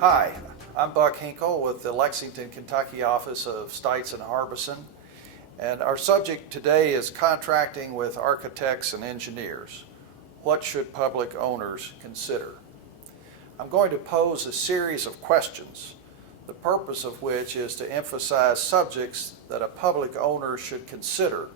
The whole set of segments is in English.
Hi, I'm Buck Hinkle with the Lexington, Kentucky office of Stites and Harbison, and our subject today is contracting with architects and engineers. What should public owners consider? I'm going to pose a series of questions, the purpose of which is to emphasize subjects that a public owner should consider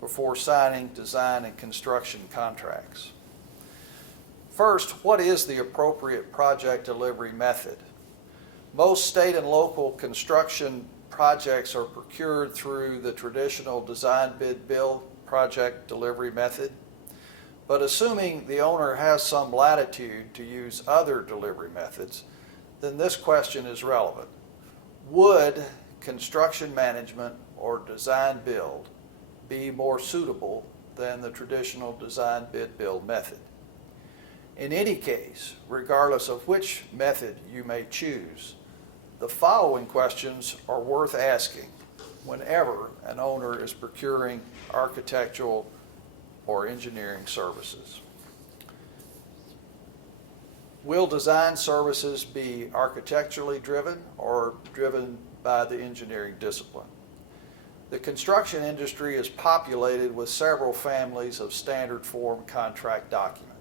before signing design and construction contracts. First, what is the appropriate project delivery method? Most state and local construction projects are procured through the traditional design bid build project delivery method, but assuming the owner has some latitude to use other delivery methods, then this question is relevant. Would construction management or design build be more suitable than the traditional design bid build method? In any case, regardless of which method you may choose, the following questions are worth asking whenever an owner is procuring architectural or engineering services. Will design services be architecturally driven or driven by the engineering discipline? The construction industry is populated with several families of standard form contract documents.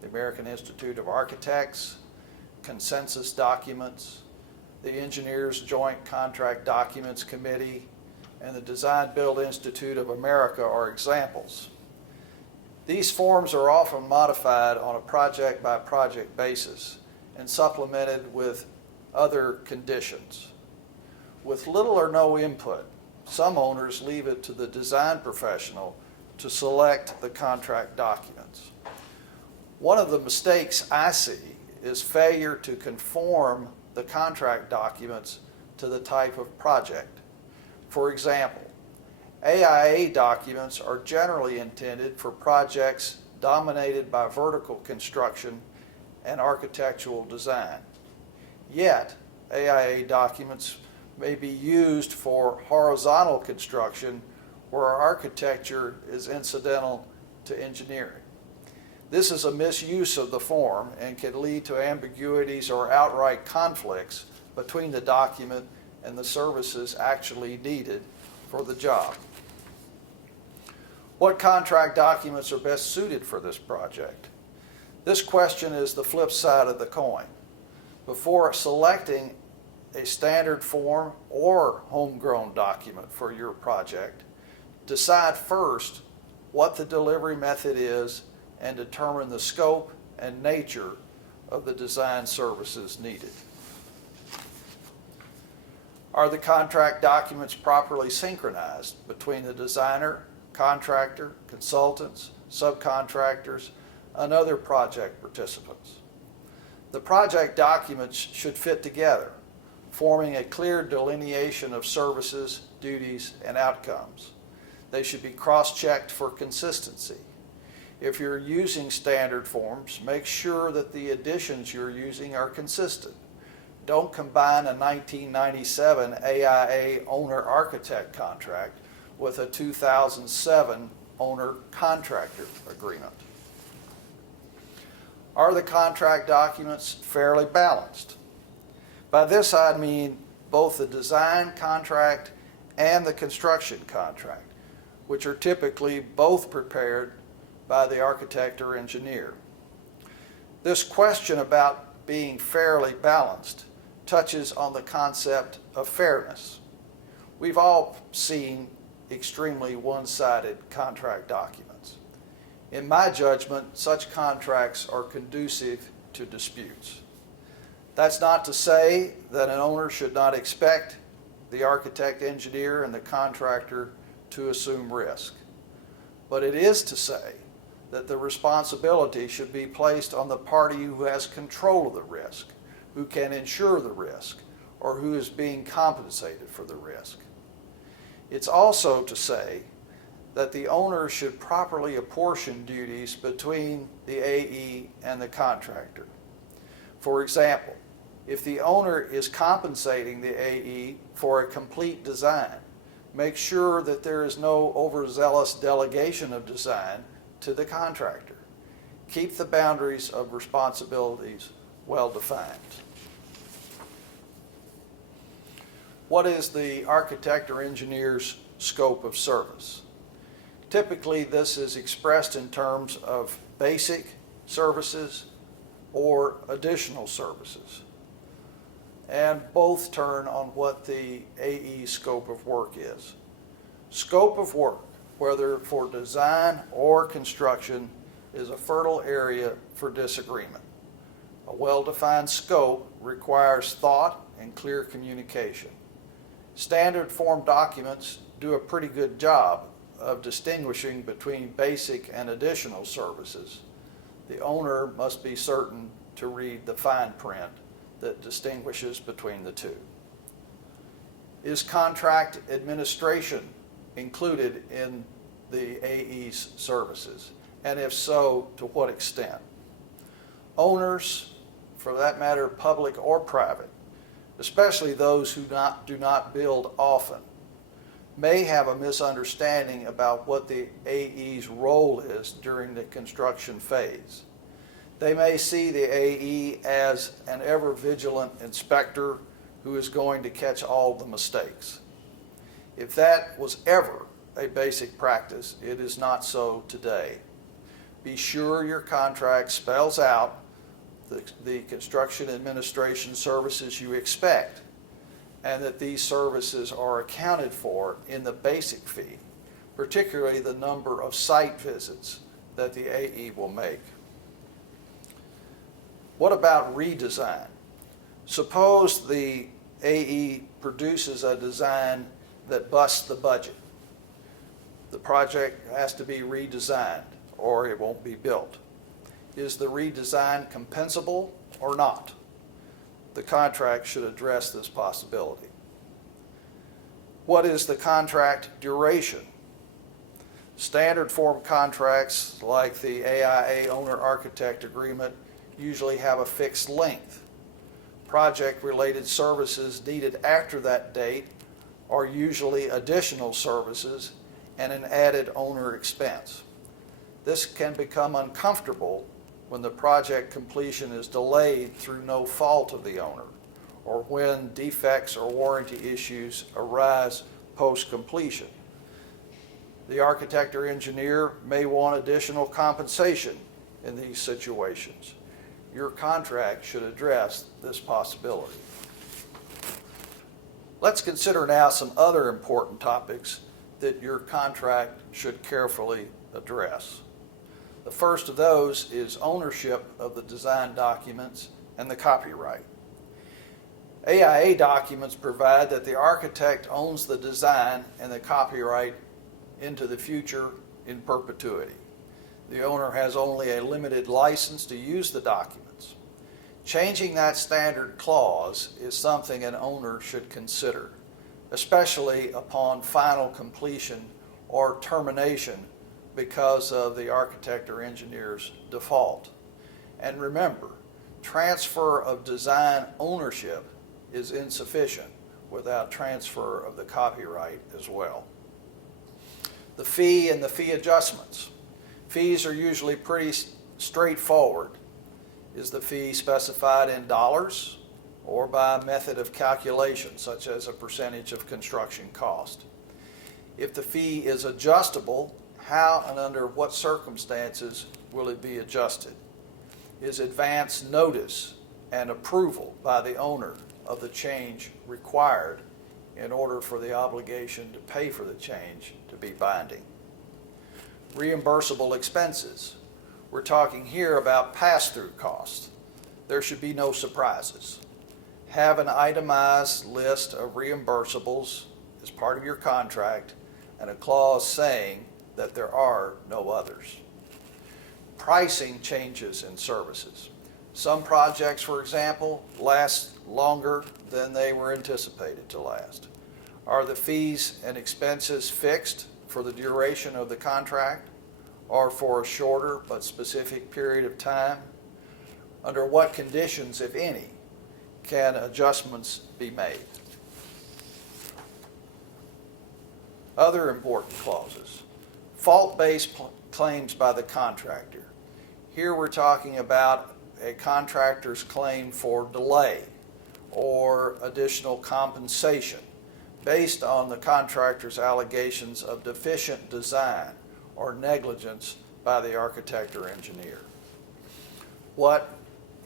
The American Institute of Architects, consensus documents, the Engineers Joint Contract Documents Committee, and the Design Build Institute of America are examples. These forms are often modified on a project-by-project basis and supplemented with other conditions. With little or no input, some owners leave it to the design professional to select the contract documents. One of the mistakes I see is failure to conform the contract documents to the type of project. For example, AIA documents are generally intended for projects dominated by vertical construction and architectural design. Yet, AIA documents may be used for horizontal construction where architecture is incidental to engineering. This is a misuse of the form and can lead to ambiguities or outright conflicts between the document and the services actually needed for the job. What contract documents are best suited for this project? This question is the flip side of the coin. Before selecting a standard form or homegrown document for your project, decide first what the delivery method is and determine the scope and nature of the design services needed. Are the contract documents properly synchronized between the designer, contractor, consultants, subcontractors, and other project participants? The project documents should fit together, forming a clear delineation of services, duties, and outcomes. They should be cross-checked for consistency. If you're using standard forms, make sure that the additions you're using are consistent. Don't combine a 1997 AIA owner-architect contract with a 2007 owner-contractor agreement. Are the contract documents fairly balanced? By this I mean both the design contract and the construction contract, which are typically both prepared by the architect or engineer. This question about being fairly balanced touches on the concept of fairness. We've all seen extremely one-sided contract documents. In my judgment, such contracts are conducive to disputes. That's not to say that an owner should not expect the architect, engineer, and the contractor to assume risk. But it is to say that the responsibility should be placed on the party who has control of the risk, who can insure the risk, or who is being compensated for the risk. It's also to say that the owner should properly apportion duties between the AE and the contractor. For example, if the owner is compensating the AE for a complete design, make sure that there is no overzealous delegation of design to the contractor. Keep the boundaries of responsibilities well defined. What is the architect or engineer's scope of service? Typically, this is expressed in terms of basic services or additional services. And both turn on what the AE scope of work is. Scope of work, whether for design or construction, is a fertile area for disagreement. A well-defined scope requires thought and clear communication. Standard form documents do a pretty good job of distinguishing between basic and additional services. The owner must be certain to read the fine print that distinguishes between the two. Is contract administration included in the AE's services? And if so, to what extent? Owners, for that matter, public or private, especially those who do not build often, may have a misunderstanding about what the AE's role is during the construction phase. They may see the AE as an ever-vigilant inspector who is going to catch all the mistakes. If that was ever a basic practice, it is not so today. Be sure your contract spells out the construction administration services you expect, and that these services are accounted for in the basic fee, particularly the number of site visits that the AE will make. What about redesign? Suppose the AE produces a design that busts the budget. The project has to be redesigned or it won't be built. Is the redesign compensable or not? The contract should address this possibility. What is the contract duration? Standard form contracts like the AIA owner-architect agreement usually have a fixed length. Project-related services needed after that date are usually additional services and an added owner expense. This can become uncomfortable when the project completion is delayed through no fault of the owner, or when defects or warranty issues arise post-completion. The architect or engineer may want additional compensation in these situations. Your contract should address this possibility. Let's consider now some other important topics that your contract should carefully address. The first of those is ownership of the design documents and the copyright. AIA documents provide that the architect owns the design and the copyright into the future in perpetuity. The owner has only a limited license to use the documents. Changing that standard clause is something an owner should consider, especially upon final completion or termination because of the architect or engineer's default. And remember, transfer of design ownership is insufficient without transfer of the copyright as well. The fee and the fee adjustments. Fees are usually pretty straightforward. Is the fee specified in dollars or by a method of calculation, such as a percentage of construction cost? If the fee is adjustable, how and under what circumstances will it be adjusted? Is advance notice and approval by the owner of the change required in order for the obligation to pay for the change to be binding? Reimbursable expenses. We're talking here about pass-through costs. There should be no surprises. Have an itemized list of reimbursables as part of your contract and a clause saying that there are no others. Pricing changes in services. Some projects, for example, last longer than they were anticipated to last. Are the fees and expenses fixed for the duration of the contract or for a shorter but specific period of time? Under what conditions, if any, can adjustments be made? Other important clauses. Fault-based claims by the contractor. Here we're talking about a contractor's claim for delay or additional compensation based on the contractor's allegations of deficient design or negligence by the architect or engineer. What,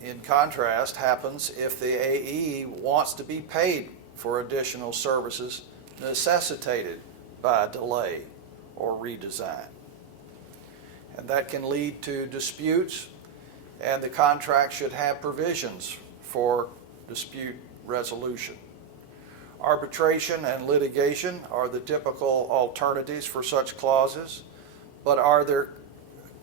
in contrast, happens if the AE wants to be paid for additional services necessitated by a delay or redesign? And that can lead to disputes, and the contract should have provisions for dispute resolution. Arbitration and litigation are the typical alternatives for such clauses, but are there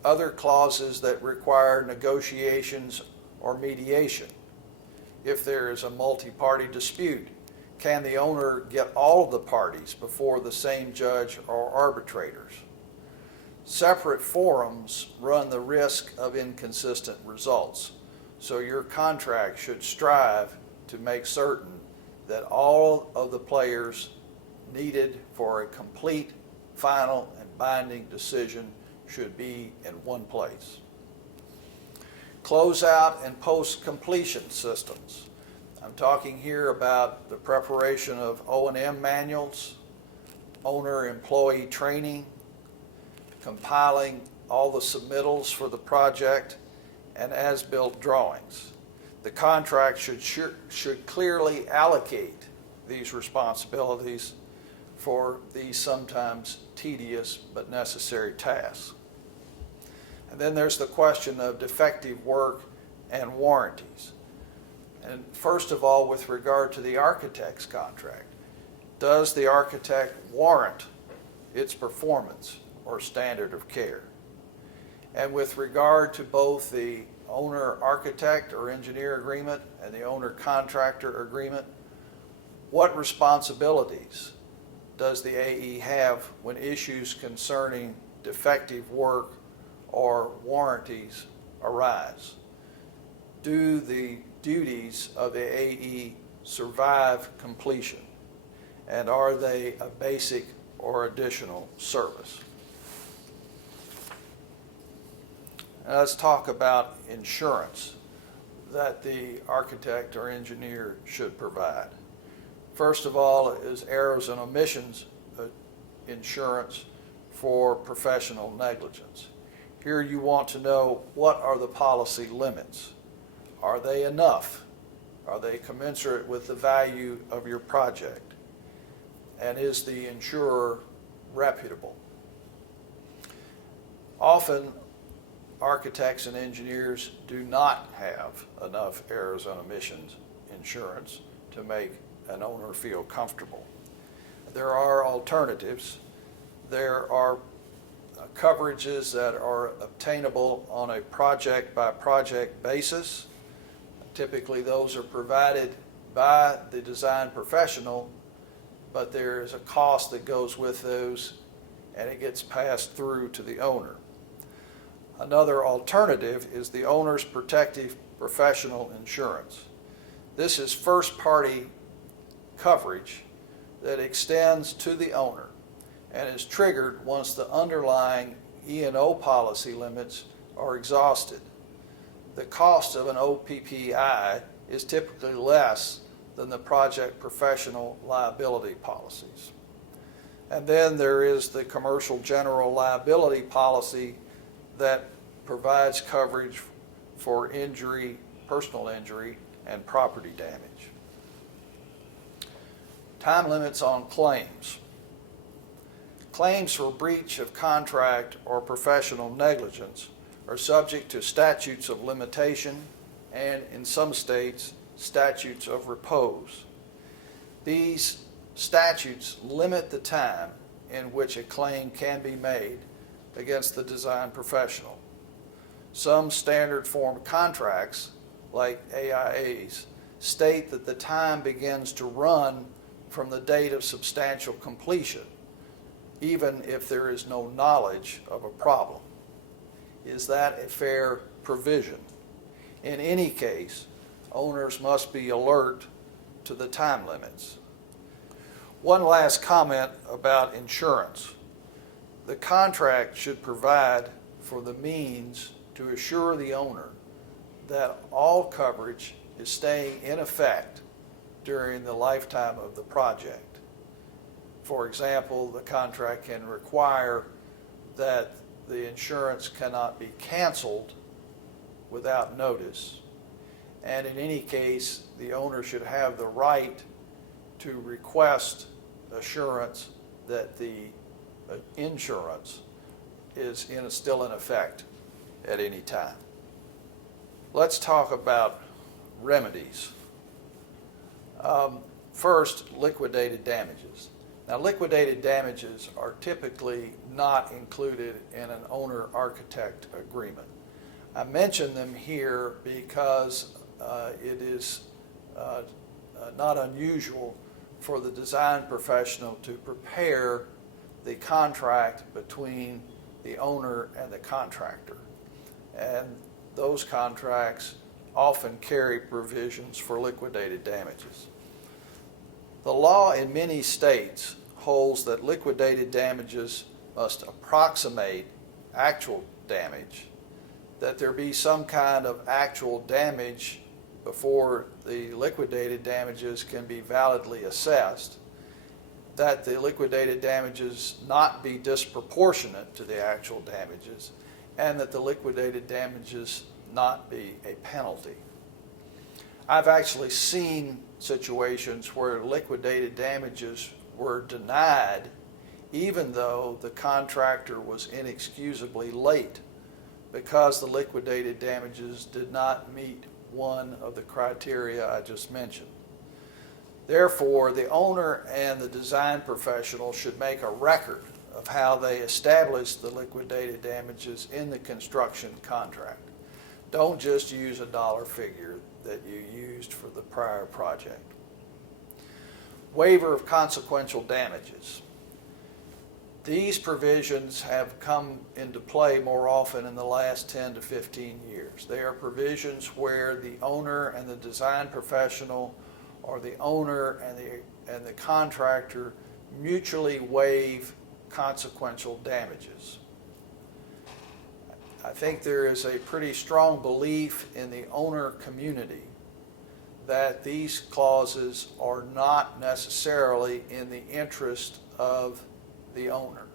other clauses that require negotiations or mediation? If there is a multi-party dispute, can the owner get all of the parties before the same judge or arbitrators? Separate forums run the risk of inconsistent results, so your contract should strive to make certain that all of the players needed for a complete, final, and binding decision should be in one place. Closeout and post-completion systems. I'm talking here about the preparation of O&M manuals, owner-employee training, compiling all the submittals for the project, and as-built drawings. The contract should clearly allocate these responsibilities for these sometimes tedious but necessary tasks. And then there's the question of defective work and warranties. And first of all, with regard to the architect's contract, does the architect warrant its performance or standard of care? And with regard to both the owner-architect or engineer agreement and the owner-contractor agreement, what responsibilities does the AE have when issues concerning defective work or warranties arise? Do the duties of the AE survive completion? And are they a basic or additional service? Now let's talk about insurance that the architect or engineer should provide. First of all is errors and omissions insurance for professional negligence. Here you want to know, what are the policy limits? Are they enough? Are they commensurate with the value of your project? And is the insurer reputable? Often, architects and engineers do not have enough errors and omissions insurance to make an owner feel comfortable. There are alternatives. There are coverages that are obtainable on a project-by-project basis. Typically, those are provided by the design professional, but there is a cost that goes with those, and it gets passed through to the owner. Another alternative is the owner's protective professional insurance. This is first-party coverage that extends to the owner and is triggered once the underlying E&O policy limits are exhausted. The cost of an OPPI is typically less than the project professional liability policies. And then there is the commercial general liability policy that provides coverage for injury, personal injury, and property damage. Time limits on claims. Claims for breach of contract or professional negligence are subject to statutes of limitation and, in some states, statutes of repose. These statutes limit the time in which a claim can be made against the design professional. Some standard form contracts, like AIAs, state that the time begins to run from the date of substantial completion, even if there is no knowledge of a problem. Is that a fair provision? In any case, owners must be alert to the time limits. One last comment about insurance. The contract should provide for the means to assure the owner that all coverage is staying in effect during the lifetime of the project. For example, the contract can require that the insurance cannot be canceled without notice. And in any case, the owner should have the right to request assurance that the insurance is still in effect at any time. Let's talk about remedies. First, liquidated damages. Now, liquidated damages are typically not included in an owner-architect agreement. I mention them here because it is not unusual for the design professional to prepare the contract between the owner and the contractor. And those contracts often carry provisions for liquidated damages. The law in many states holds that liquidated damages must approximate actual damage, that there be some kind of actual damage before the liquidated damages can be validly assessed, that the liquidated damages not be disproportionate to the actual damages, and that the liquidated damages not be a penalty. I've actually seen situations where liquidated damages were denied even though the contractor was inexcusably late because the liquidated damages did not meet one of the criteria I just mentioned. Therefore, the owner and the design professional should make a record of how they established the liquidated damages in the construction contract. Don't just use a dollar figure that you used for the prior project. Waiver of consequential damages. These provisions have come into play more often in the last 10 to 15 years. They are provisions where the owner and the design professional, or the owner and the contractor, mutually waive consequential damages. I think there is a pretty strong belief in the owner community that these clauses are not necessarily in the interest of the owner.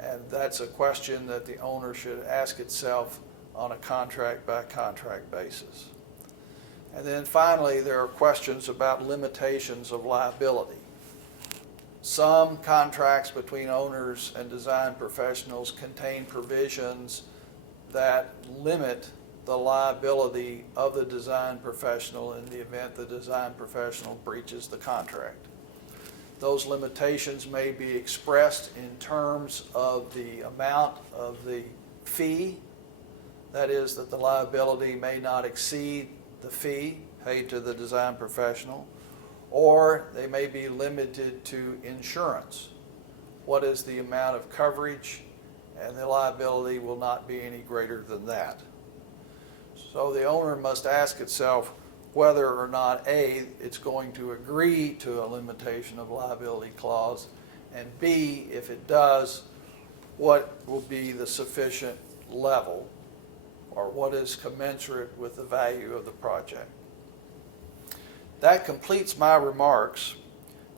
And that's a question that the owner should ask itself on a contract by contract basis. And then finally, there are questions about limitations of liability. Some contracts between owners and design professionals contain provisions that limit the liability of the design professional in the event the design professional breaches the contract. Those limitations may be expressed in terms of the amount of the fee, that is, that the liability may not exceed the fee paid to the design professional, or they may be limited to insurance. What is the amount of coverage? And the liability will not be any greater than that. So the owner must ask itself whether or not A, it's going to agree to a limitation of liability clause, and B, if it does, what will be the sufficient level, or what is commensurate with the value of the project. That completes my remarks.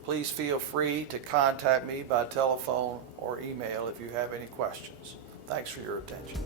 Please feel free to contact me by telephone or email if you have any questions. Thanks for your attention.